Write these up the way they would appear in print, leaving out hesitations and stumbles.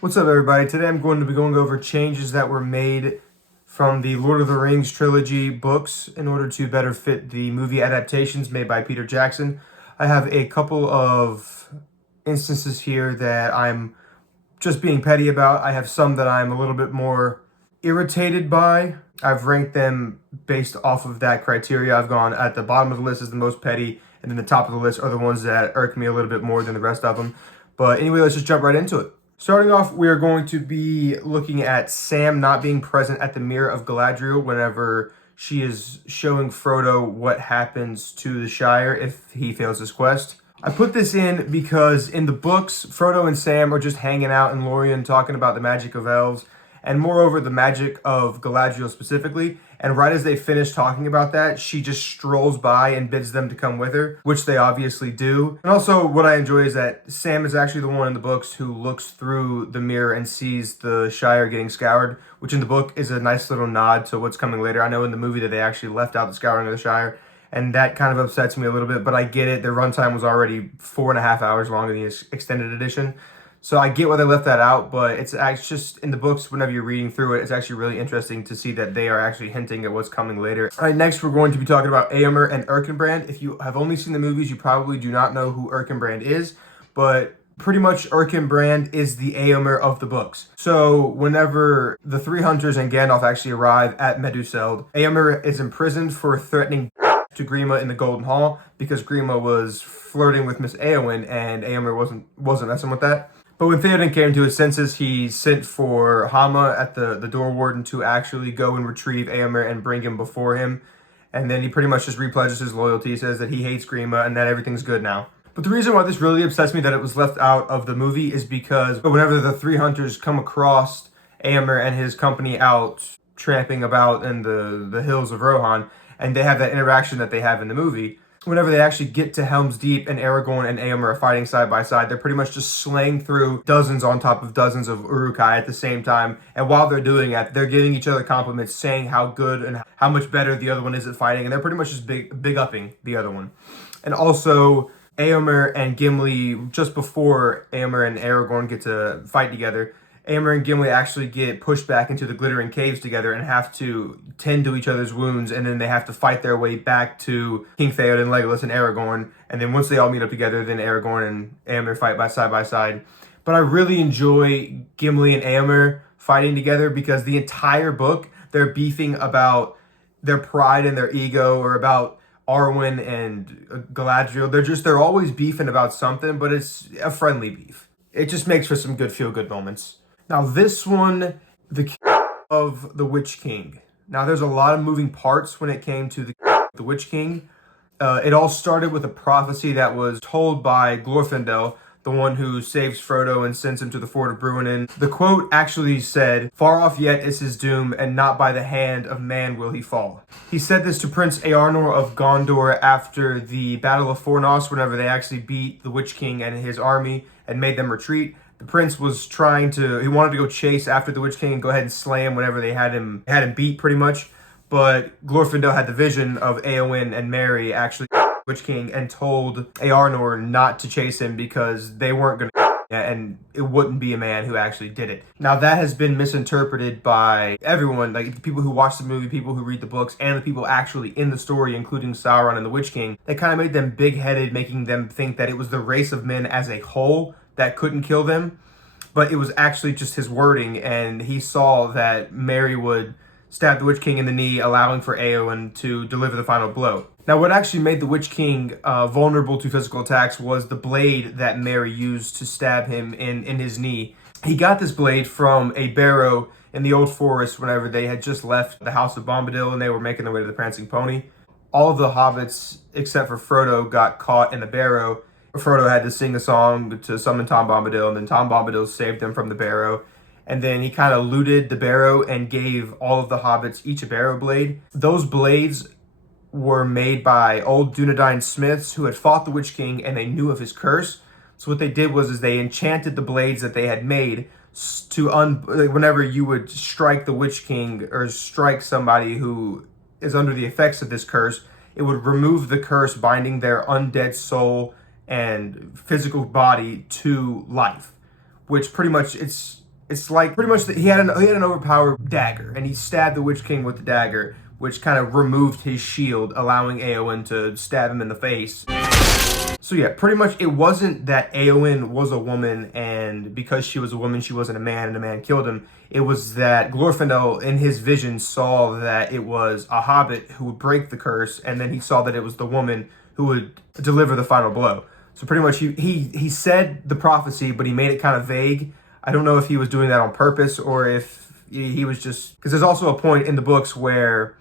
What's up, everybody? Today I'm going to be going over changes that were made from the Lord of the Rings trilogy books in order to better fit the movie adaptations made by Peter Jackson. I have a couple of instances here that I'm just being petty about. I have some that I'm a little bit more irritated by. I've ranked them based off of that criteria. I've gone at the bottom of the list is the most petty, and then the top of the list are the ones that irk me a little bit more than the rest of them. But anyway, let's just jump right into it. Starting off, we are going to be looking at Sam not being present at the Mirror of Galadriel whenever she is showing Frodo what happens to the Shire if he fails his quest. I put this in because in the books, Frodo and Sam are just hanging out in Lorien talking about the magic of elves, and moreover, the magic of Galadriel specifically. And right as they finish talking about that, she just strolls by and bids them to come with her, which they obviously do. And also, what I enjoy is that Sam is actually the one in the books who looks through the mirror and sees the Shire getting scoured, which in the book is a nice little nod to what's coming later. I know in the movie that they actually left out the scouring of the Shire, and that kind of upsets me a little bit, but I get it. Their runtime was already 4.5 hours long in the extended edition. So I get why they left that out, but it's actually just in the books, whenever you're reading through it, it's actually really interesting to see that they are actually hinting at what's coming later. All right, next we're going to be talking about Éomer and Erkenbrand. If you have only seen the movies, you probably do not know who Erkenbrand is, but pretty much Erkenbrand is the Éomer of the books. So whenever the three hunters and Gandalf actually arrive at Meduseld, Éomer is imprisoned for threatening to Grima in the Golden Hall because Grima was flirting with Miss Éowyn and Éomer wasn't messing with that. But when Theoden came to his senses, he sent for Hama at the door warden to actually go and retrieve Éomer and bring him before him. And then he pretty much just repledges his loyalty, says that he hates Grima and that everything's good now. But the reason why this really upsets me that it was left out of the movie is because whenever the three hunters come across Éomer and his company out tramping about in the hills of Rohan, and they have that interaction that they have in the movie, whenever they actually get to Helm's Deep and Aragorn and Éomer are fighting side by side, they're pretty much just slaying through dozens on top of dozens of Uruk-hai at the same time. And while they're doing that, they're giving each other compliments, saying how good and how much better the other one is at fighting. And they're pretty much just big upping the other one. And also, Éomer and Gimli, just before Éomer and Aragorn get to fight together, Éomer and Gimli actually get pushed back into the Glittering Caves together and have to tend to each other's wounds, and then they have to fight their way back to King Theoden, Legolas, and Aragorn. And then once they all meet up together, then Aragorn and Éomer fight by side. But I really enjoy Gimli and Éomer fighting together because the entire book, they're beefing about their pride and their ego, or about Arwen and Galadriel. They're always beefing about something, but it's a friendly beef. It just makes for some good feel-good moments. Now this one, the of the Witch King. Now there's a lot of moving parts when it came to the Witch King. It all started with a prophecy that was told by Glorfindel, the one who saves Frodo and sends him to the Ford of Bruinen. The quote actually said, "Far off yet is his doom, and not by the hand of man will he fall." He said this to Prince Eärnur of Gondor after the Battle of Fornos, whenever they actually beat the Witch King and his army and made them retreat. The prince was he wanted to go chase after the Witch King and go ahead and slay him whenever they had him beat pretty much. But Glorfindel had the vision of Éowyn and Merry actually Witch King and told Eärnur not to chase him because they weren't going to and it wouldn't be a man who actually did it. Now that has been misinterpreted by everyone, like the people who watch the movie, people who read the books, and the people actually in the story, including Sauron and the Witch King. They kind of made them big-headed, making them think that it was the race of men as a whole that couldn't kill them, but it was actually just his wording, and he saw that Merry would stab the Witch King in the knee, allowing for Éowyn to deliver the final blow. Now, what actually made the Witch King vulnerable to physical attacks was the blade that Merry used to stab him in his knee. He got this blade from a barrow in the Old Forest whenever they had just left the House of Bombadil and they were making their way to the Prancing Pony. All of the hobbits, except for Frodo, got caught in the barrow. Frodo had to sing a song to summon Tom Bombadil, and then Tom Bombadil saved them from the barrow. And then he kind of looted the barrow and gave all of the hobbits each a barrow blade. Those blades were made by old Dunedain smiths who had fought the Witch King, and they knew of his curse. So what they did was they enchanted the blades that they had made to whenever you would strike the Witch King or strike somebody who is under the effects of this curse, it would remove the curse binding their undead soul and physical body to life, which pretty much it's It's like pretty much that he had an overpowered dagger, and he stabbed the Witch King with the dagger, which kind of removed his shield, allowing Eowyn to stab him in the face. So yeah, pretty much it wasn't that Eowyn was a woman, and because she was a woman, she wasn't a man, and a man killed him. It was that Glorfindel, in his vision, saw that it was a hobbit who would break the curse, and then he saw that it was the woman who would deliver the final blow. So pretty much he said the prophecy, but he made it kind of vague. I don't know if he was doing that on purpose or if he was just... Because there's also a point in the books where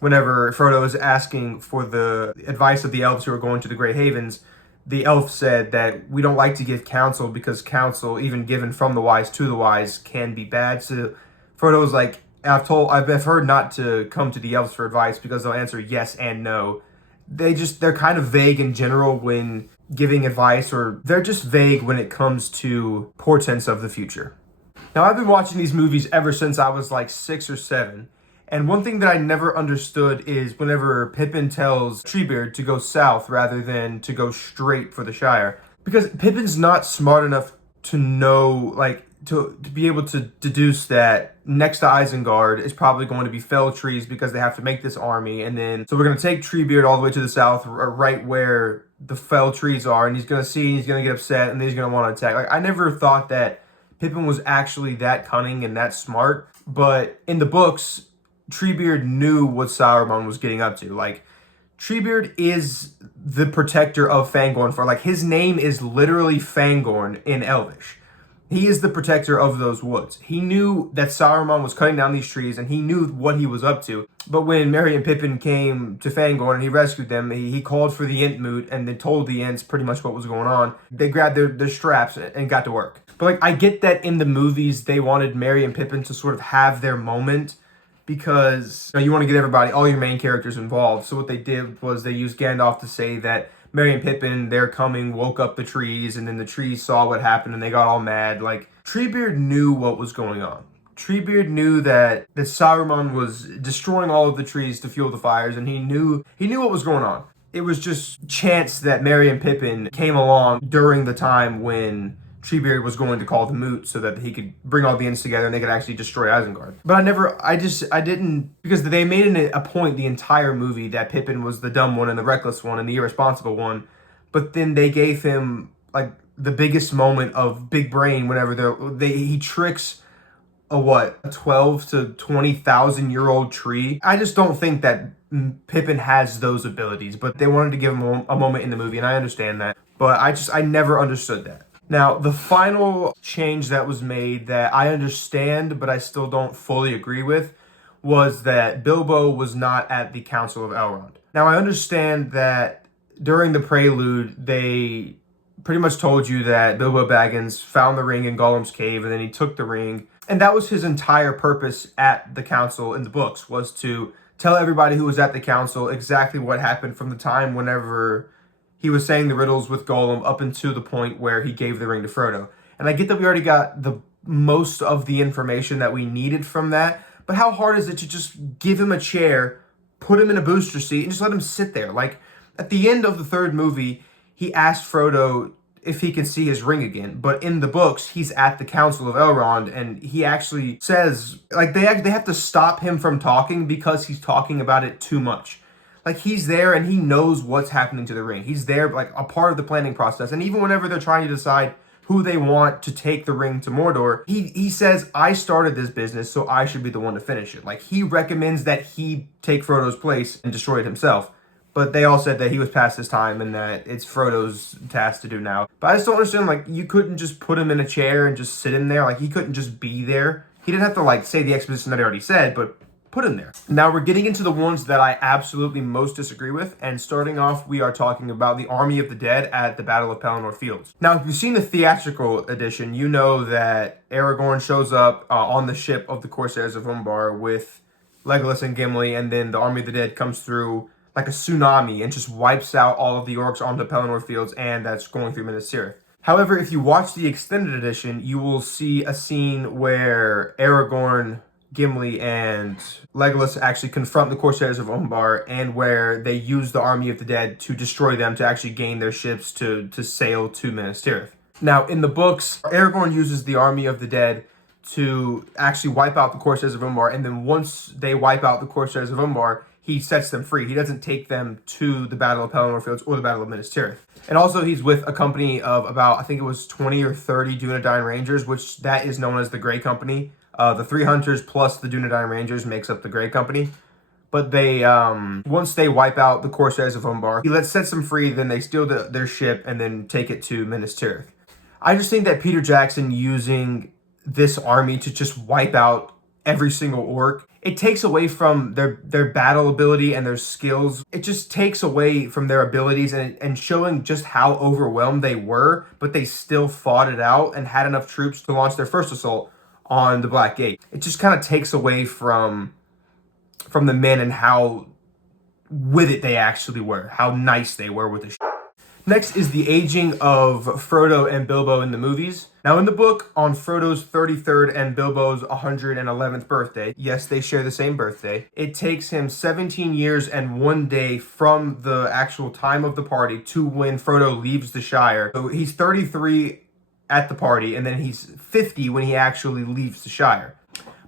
whenever Frodo is asking for the advice of the elves who are going to the Grey Havens, the elf said that we don't like to give counsel because counsel, even given from the wise to the wise, can be bad. So Frodo was like, I've heard not to come to the elves for advice because they'll answer yes and no. They're kind of vague in general when giving advice, or they're just vague when it comes to portents of the future. Now, I've been watching these movies ever since I was like 6 or 7. And one thing that I never understood is whenever Pippin tells Treebeard to go south rather than to go straight for the Shire. Because Pippin's not smart enough to know, like, to be able to deduce that next to Isengard is probably going to be fell trees because they have to make this army. And then, so we're going to take Treebeard all the way to the south, right where the fell trees are. And he's going to see, and he's going to get upset, and then he's going to want to attack. Like, I never thought that Pippin was actually that cunning and that smart. But in the books, Treebeard knew what Sauron was getting up to. Like, Treebeard is the protector of Fangorn. Like, his name is literally Fangorn in Elvish. He is the protector of those woods. He knew that Sauron was cutting down these trees, and he knew what he was up to. But when Merry and Pippin came to Fangorn and he rescued them, he called for the Entmoot and then told the Ents pretty much what was going on. They grabbed their straps and got to work. But like, I get that in the movies they wanted Merry and Pippin to sort of have their moment because you want to get everybody, all your main characters involved. So what they did was they used Gandalf to say that Merry and Pippin, their coming, woke up the trees, and then the trees saw what happened and they got all mad. Like, Treebeard knew what was going on. Treebeard knew that Saruman was destroying all of the trees to fuel the fires, and he knew what was going on. It was just chance that Merry and Pippin came along during the time when Treebeard was going to call the Moot so that he could bring all the Ents together and they could actually destroy Isengard. But I didn't, because they made it a point the entire movie that Pippin was the dumb one and the reckless one and the irresponsible one. But then they gave him like the biggest moment of big brain whenever he tricks a 12 to 20,000 year old tree. I just don't think that Pippin has those abilities, but they wanted to give him a moment in the movie, and I understand that. But I never understood that. Now, the final change that was made that I understand, but I still don't fully agree with, was that Bilbo was not at the Council of Elrond. Now, I understand that during the prelude, they pretty much told you that Bilbo Baggins found the ring in Gollum's cave, and then he took the ring. And that was his entire purpose at the council in the books, was to tell everybody who was at the council exactly what happened from the time whenever he was saying the riddles with Gollum up until the point where he gave the ring to Frodo. And I get that we already got the most of the information that we needed from that, but how hard is it to just give him a chair, put him in a booster seat, and just let him sit there? Like, at the end of the third movie, he asked Frodo if he could see his ring again. But in the books, he's at the Council of Elrond, and he actually says, like, they have to stop him from talking because he's talking about it too much. Like, he's there and he knows what's happening to the ring. He's there, like, a part of the planning process. And even whenever they're trying to decide who they want to take the ring to Mordor, he says, I started this business, so I should be the one to finish it. Like, he recommends that he take Frodo's place and destroy it himself. But they all said that he was past his time and that it's Frodo's task to do now. But I just don't understand, like, you couldn't just put him in a chair and just sit in there. Like, he couldn't just be there. He didn't have to, like, say the exposition that I already said, but put him there. Now we're getting into the ones that I absolutely most disagree with, and starting off, we are talking about the Army of the Dead at the Battle of Pelennor Fields. Now, if you've seen the theatrical edition, you know that Aragorn shows up on the ship of the Corsairs of Umbar with Legolas and Gimli, and then the Army of the Dead comes through like a tsunami and just wipes out all of the orcs onto Pelennor Fields, and that's going through Minas Tirith. However, if you watch the extended edition, you will see a scene where Aragorn, Gimli, and Legolas actually confront the Corsairs of Umbar, and where they use the Army of the Dead to destroy them to actually gain their ships to sail to Minas Tirith. Now, in the books, Aragorn uses the Army of the Dead to actually wipe out the Corsairs of Umbar, and then once they wipe out the Corsairs of Umbar, he sets them free. He doesn't take them to the Battle of Pelennor Fields or the Battle of Minas Tirith. And also he's with a company of about, I think it was 20 or 30 Dunedain Rangers, which that is known as the Grey Company. The 3 hunters plus the Dunedain Rangers makes up the Grey Company. But they, once they wipe out the Corsairs of Umbar, he sets them free, then they steal their ship and then take it to Minas Tirith. I just think that Peter Jackson using this army to just wipe out every single orc, it takes away from their battle ability and their skills. It just takes away from their abilities and showing just how overwhelmed they were, but they still fought it out and had enough troops to launch their first assault on the Black Gate. It just kind of takes away from the men and how with it they actually were, how nice they were with the shit. Next is the aging of Frodo and Bilbo in the movies. Now in the book, on Frodo's 33rd and Bilbo's 111th birthday, yes, they share the same birthday, it takes him 17 years and 1 day from the actual time of the party to when Frodo leaves the Shire. So he's 33 at the party, and then he's 50 when he actually leaves the Shire.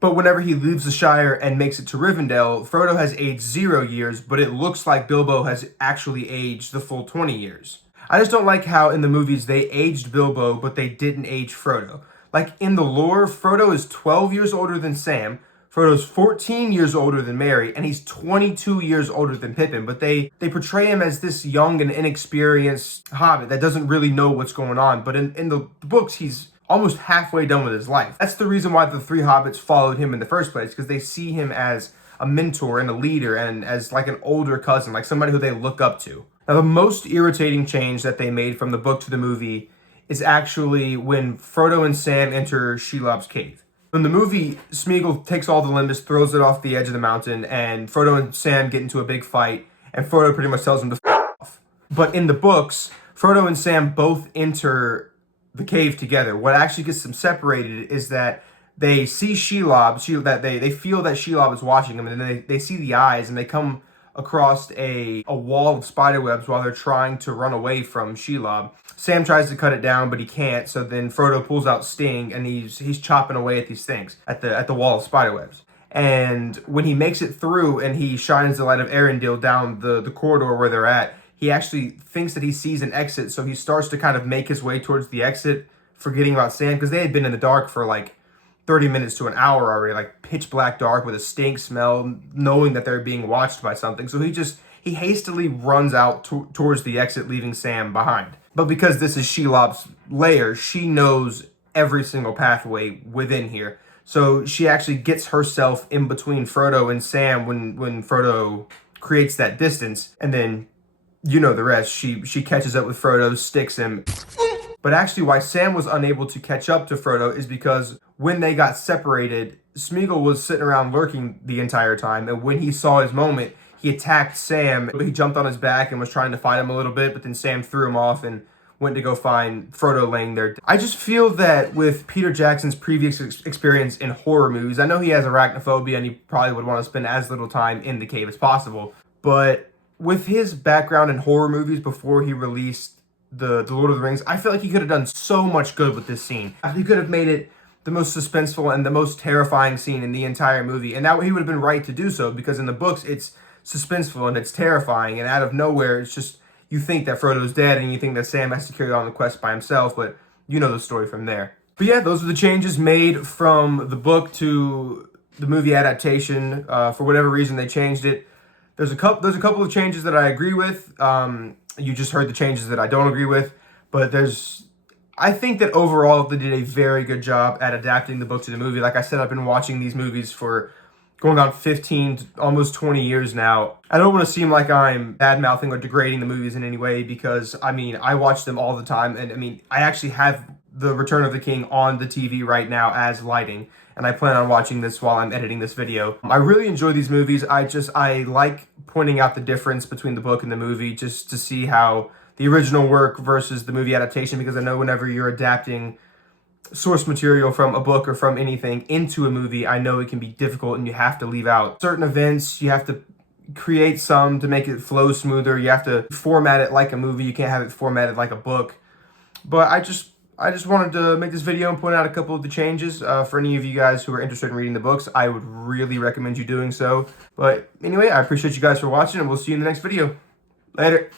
But whenever he leaves the Shire and makes it to Rivendell, Frodo has aged 0 years, but it looks like Bilbo has actually aged the full 20 years. I just don't like how in the movies they aged Bilbo, but they didn't age Frodo. Like in the lore, Frodo is 12 years older than Sam, Frodo's 14 years older than Merry, and he's 22 years older than Pippin, but they portray him as this young and inexperienced hobbit that doesn't really know what's going on. But in the books, he's almost halfway done with his life. That's the reason why the 3 hobbits followed him in the first place, because they see him as a mentor and a leader and as like an older cousin, like somebody who they look up to. Now, the most irritating change that they made from the book to the movie is actually when Frodo and Sam enter Shelob's cave. In the movie, Smeagol takes all the Limbus, throws it off the edge of the mountain, and Frodo and Sam get into a big fight, and Frodo pretty much tells them to f off. But in the books, Frodo and Sam both enter the cave together. What actually gets them separated is that they see Shelob, that they feel that Shelob is watching them, and then they see the eyes, and they come across a wall of spider webs while they're trying to run away from Shelob. Sam tries to cut it down, but he can't, so then Frodo pulls out Sting, and he's chopping away at these things, at the wall of spider webs. And when he makes it through and he shines the light of Arendelle down the corridor where they're at, he actually thinks that he sees an exit, so he starts to kind of make his way towards the exit, forgetting about Sam, because they had been in the dark for like 30 minutes to an hour already, like pitch black dark with a stink smell, knowing that they're being watched by something. So he hastily runs out towards the exit, leaving Sam behind. But because this is Shelob's lair, she knows every single pathway within here. So she actually gets herself in between Frodo and Sam when Frodo creates that distance. And then, you know the rest. She catches up with Frodo, sticks him. But actually why Sam was unable to catch up to Frodo is because when they got separated, Smeagol was sitting around lurking the entire time. And when he saw his moment, he attacked Sam. He jumped on his back and was trying to fight him a little bit, but then Sam threw him off and went to go find Frodo laying there. I just feel that with Peter Jackson's previous experience in horror movies, I know he has arachnophobia and he probably would want to spend as little time in the cave as possible. But with his background in horror movies before he released the Lord of the Rings, I feel like he could have done so much good with this scene. He could have made it the most suspenseful and the most terrifying scene in the entire movie. And that he would have been right to do so, because in the books, it's suspenseful and it's terrifying. And out of nowhere, it's just, you think that Frodo's dead and you think that Sam has to carry on the quest by himself, but you know the story from there. But yeah, those are the changes made from the book to the movie adaptation. For whatever reason, they changed it. There's a couple of changes that I agree with. You just heard the changes that I don't agree with, but I think that overall they did a very good job at adapting the book to the movie. Like I said, I've been watching these movies for going on 15, almost 20 years now. I don't want to seem like I'm bad-mouthing or degrading the movies in any way, because, I mean, I watch them all the time, and, I mean, I actually have The Return of the King on the TV right now as lighting, and I plan on watching this while I'm editing this video. I really enjoy these movies. I like pointing out the difference between the book and the movie, just to see how the original work versus the movie adaptation, because I know whenever you're adapting source material from a book or from anything into a movie, I know it can be difficult and you have to leave out certain events. You have to create some to make it flow smoother. You have to format it like a movie. You can't have it formatted like a book. But I just wanted to make this video and point out a couple of the changes. For any of you guys who are interested in reading the books, I would really recommend you doing so. But anyway, I appreciate you guys for watching, and we'll see you in the next video. Later.